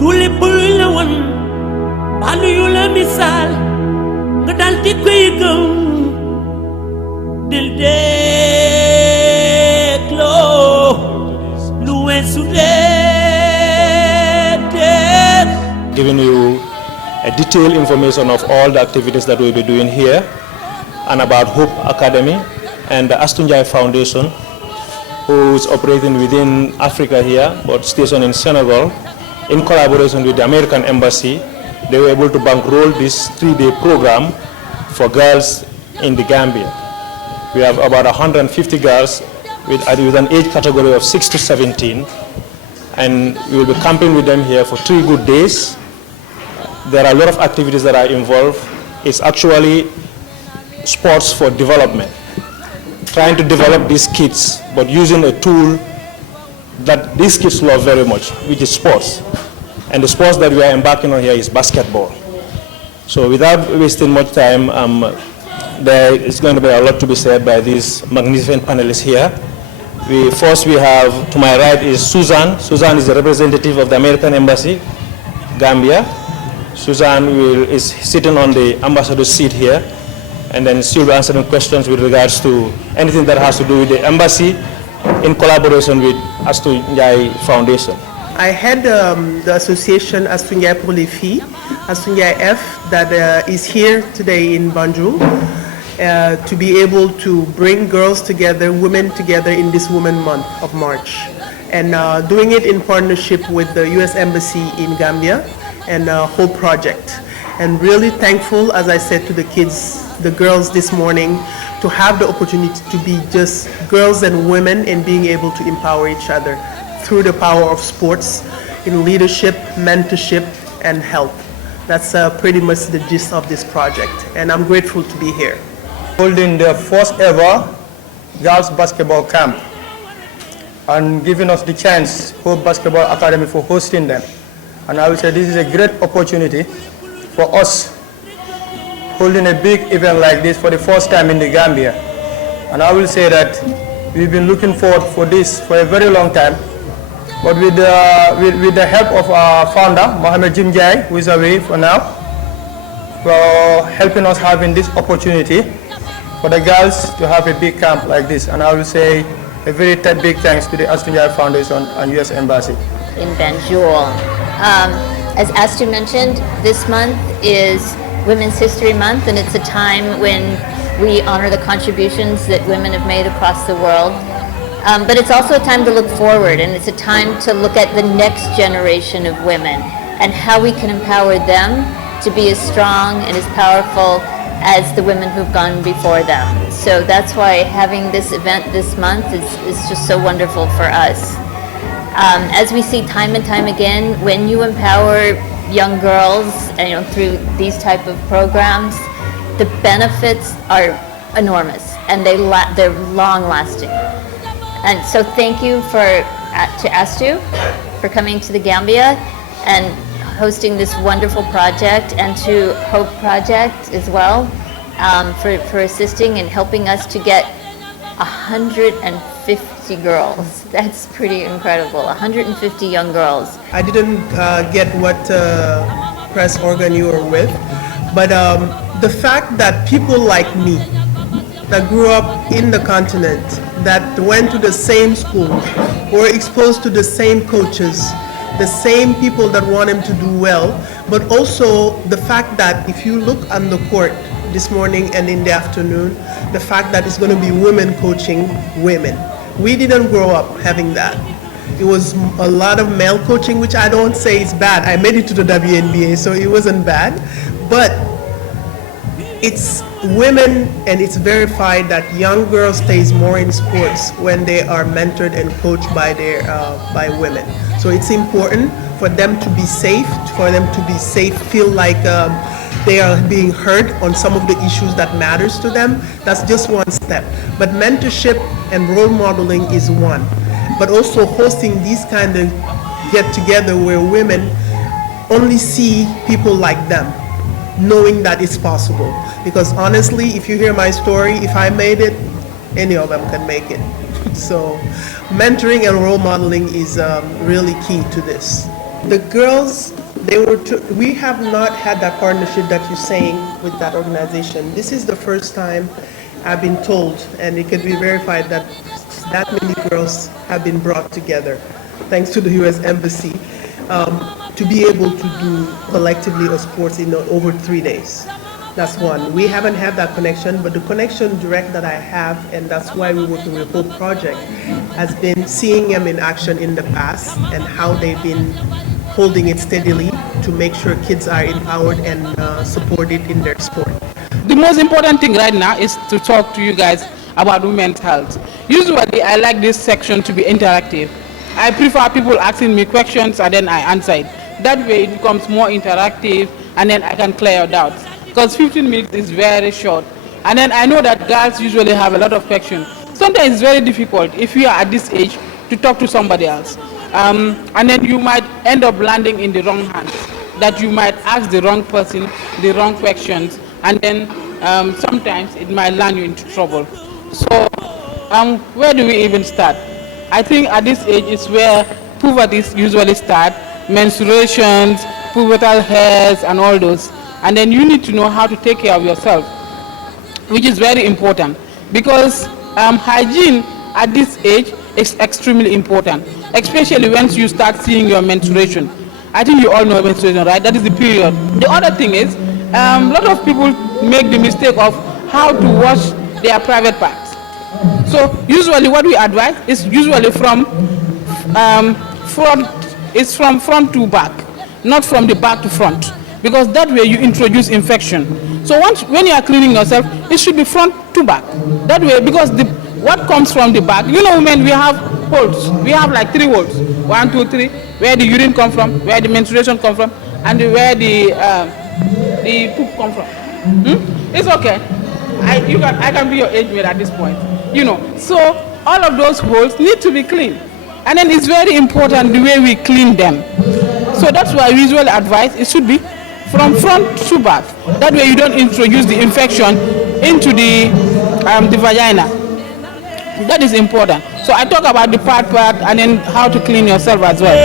Tuli bulu la wan, balu yu la misal, nga dal di koy gëm, dil deklo, lu weesu def. Giving you a detailed information of all the activities that we'll be doing here and about Hope Academy and the ASTOUNDIAYEF Foundation, who is operating within Africa here, but stationed in Senegal. In collaboration with the American Embassy, they were able to bankroll this 3-day program for girls in the Gambia. We have about 150 girls with an age category of 6 to 17, and we will be camping with them here for 3 good days. There are a lot of activities that are involved. It's actually sports for development, trying to develop these kids, but using a tool that these kids love very much, which is sports. And the sports that we are embarking on here is basketball. So without wasting much time, there is going to be a lot to be said by these magnificent panelists here. First we have, to my right is Susan. Susan is the representative of the American Embassy, Gambia. Susan is sitting on the ambassador's seat here, and then she'll be answering questions with regards to anything that has to do with the embassy in collaboration with ASTOUNDIAYEF Foundation. I head the association ASTOUNDIAYEF pour les filles, ASTOUNDIAYEF, that is here today in BANJUL to be able to bring girls together, women together in this Women Month of March. And doing it in partnership with the U.S. Embassy in Gambia and Hope Project. And really thankful, as I said to the kids, the girls this morning, to have the opportunity to be just girls and women and being able to empower each other through the power of sports in leadership, mentorship, and health. That's pretty much the gist of this project, and I'm grateful to be here. Holding the first ever girls basketball camp and giving us the chance, Hope Basketball Academy, for hosting them. And I would say this is a great opportunity for us holding a big event like this for the first time in the Gambia. And I will say that we've been looking forward for this for a very long time. But with the help of our founder, Mohamed Jimjai, who is away for now, for helping us having this opportunity for the girls to have a big camp like this. And I will say a very big thanks to the ASTOUNDIAYEF Foundation and U.S. Embassy. In BANJUL. As Astu mentioned, this month is Women's History Month, and it's a time when we honor the contributions that women have made across the world. But it's also a time to look forward, and it's a time to look at the next generation of women and how we can empower them to be as strong and as powerful as the women who've gone before them. So that's why having this event this month is just so wonderful for us. As we see time and time again, when you empower young girls, through these type of programs, the benefits are enormous and they're long-lasting. And so thank you to Astu for coming to the Gambia and hosting this wonderful project, and to Hope Project as well for assisting and helping us to get 150 girls. That's pretty incredible, 150 young girls. I didn't get what press organ you were with, but the fact that people like me that grew up in the continent, that went to the same schools, were exposed to the same coaches, the same people that want him to do well, but also the fact that if you look on the court this morning and in the afternoon, the fact that it's going to be women coaching women. We didn't grow up having that. It was a lot of male coaching, which I don't say is bad. I made it to the WNBA, so it wasn't bad. But it's women, and it's verified that young girls stays more in sports when they are mentored and coached by women. So it's important for them to be safe, feel like they are being heard on some of the issues that matters to them. That's just one step. But mentorship and role modeling is one. But also hosting these kind of get-together where women only see people like them, knowing that it's possible. Because honestly, if you hear my story, if I made it, any of them can make it. So mentoring and role modeling is really key to this. The girls, we have not had that partnership that you're saying with that organization. This is the first time I've been told, and it can be verified, that many girls have been brought together, thanks to the U.S. Embassy, to be able to do collectively a sports in over 3 days. That's one. We haven't had that connection, but the connection direct that I have, and that's why we're working with the whole project, has been seeing them in action in the past and how they've been holding it steadily to make sure kids are empowered and supported in their sport. The most important thing right now is to talk to you guys about women's health. Usually I like this section to be interactive. I prefer people asking me questions and then I answer it. That way it becomes more interactive and then I can clear your doubts. Because 15 minutes is very short. And then I know that girls usually have a lot of questions. Sometimes it's very difficult if you are at this age to talk to somebody else. And then you might end up landing in the wrong hands. That you might ask the wrong person the wrong questions, and then sometimes it might land you into trouble. So where do we even start? I think at this age is where puberties usually start, menstruations, pubertal hairs and all those. And then you need to know how to take care of yourself, which is very important, because hygiene at this age is extremely important, especially once you start seeing your menstruation. I think you all know menstruation, right? That is the period. The other thing is, a lot of people make the mistake of how to wash their private parts. So usually what we advise is usually from front to back, not from the back to front, because that way you introduce infection. So when you are cleaning yourself, it should be front to back. That way, because what comes from the back, you know, women, we have holes. We have like 3 holes, 1, 2, 3, where the urine comes from, where the menstruation comes from, and where the poop comes from. It's okay. I can be your age mate at this point. You know, so all of those holes need to be cleaned. And then it's very important the way we clean them. So that's why we usually advise it should be from front to back. That way you don't introduce the infection into the vagina. That is important. So I talk about the part and then how to clean yourself as well.